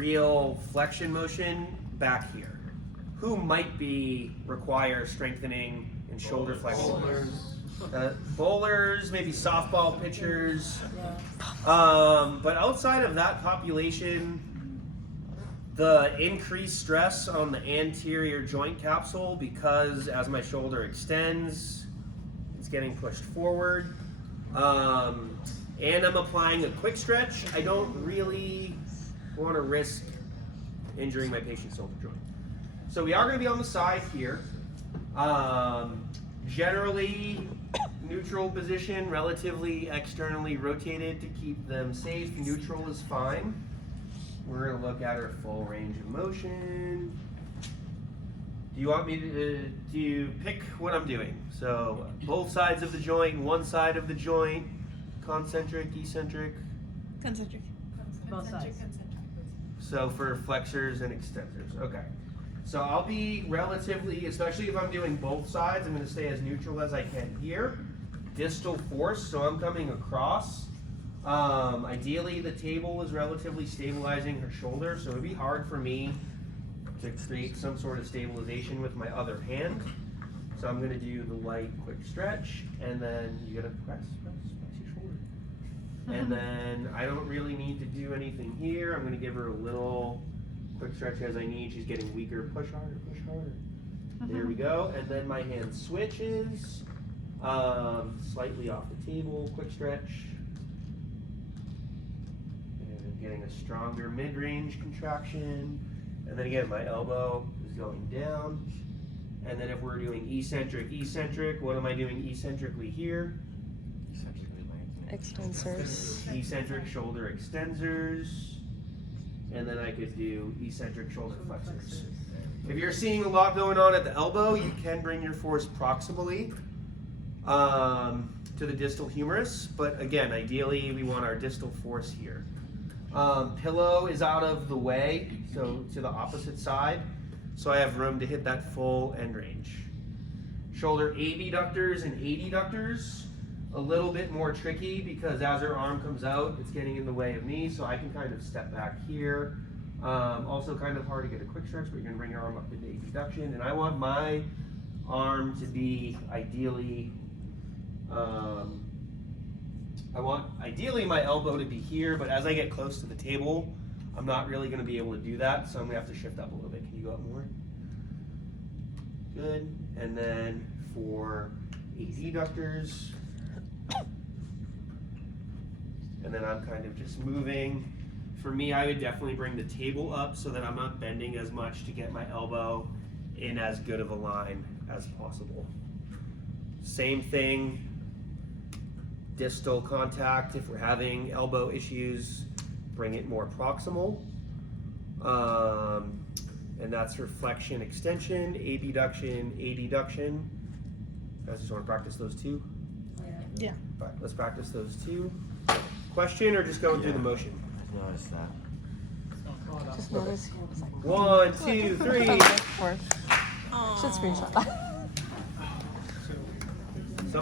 real flexion motion back here. Who might require strengthening in shoulder flexion? Bowlers, maybe softball pitchers. But outside of that population, the increased stress on the anterior joint capsule, because as my shoulder extends, it's getting pushed forward. And I'm applying a quick stretch. I don't really want to risk injuring my patient's shoulder joint. So we are going to be on the side here. Generally neutral position, relatively externally rotated to keep them safe. Neutral is fine. We're going to look at her full range of motion. Do you want me to pick what I'm doing? So both sides of the joint, one side of the joint, concentric, eccentric? Concentric. Both sides. So for flexors and extensors, okay. So I'll be relatively, especially if I'm doing both sides, I'm going to stay as neutral as I can here. Distal force, so I'm coming across. Ideally, the table is relatively stabilizing her shoulder, so it'd be hard for me to create some sort of stabilization with my other hand. So I'm going to do the light quick stretch, and then you got to press your shoulder. And then I don't really need to do anything here. I'm going to give her a little quick stretch as I need. She's getting weaker. Push harder, push harder. There we go. And then my hand switches. Slightly off the table, quick stretch. And getting a stronger mid-range contraction. And then again, my elbow is going down. And then if we're doing eccentric, what am I doing eccentrically here? Extensors. Eccentric shoulder extensors. And then I could do eccentric shoulder flexors. If you're seeing a lot going on at the elbow, you can bring your force proximally to the distal humerus. But again, ideally, we want our distal force here. Pillow is out of the way, so to the opposite side. So I have room to hit that full end range. Shoulder abductors and adductors, a little bit more tricky because as her arm comes out, it's getting in the way of me, so I can kind of step back here. Also kind of hard to get a quick stretch, but you're gonna bring your arm up into abduction, and I want my arm to be ideally, ideally my elbow to be here, but as I get close to the table, I'm not really gonna be able to do that, so I'm gonna have to shift up a little bit. Can you go up more? Good, and then for adductors, and then I'm kind of just moving. For me, I would definitely bring the table up so that I'm not bending as much to get my elbow in as good of a line as possible. Same thing, distal contact. If we're having elbow issues, bring it more proximal. And that's for flexion, extension, abduction, adduction. You guys just want to practice those two? Yeah. All right, let's practice those two. Question or just going through the motion? I noticed that. Just notice he was like, 1, 2, 3. Should screenshot that.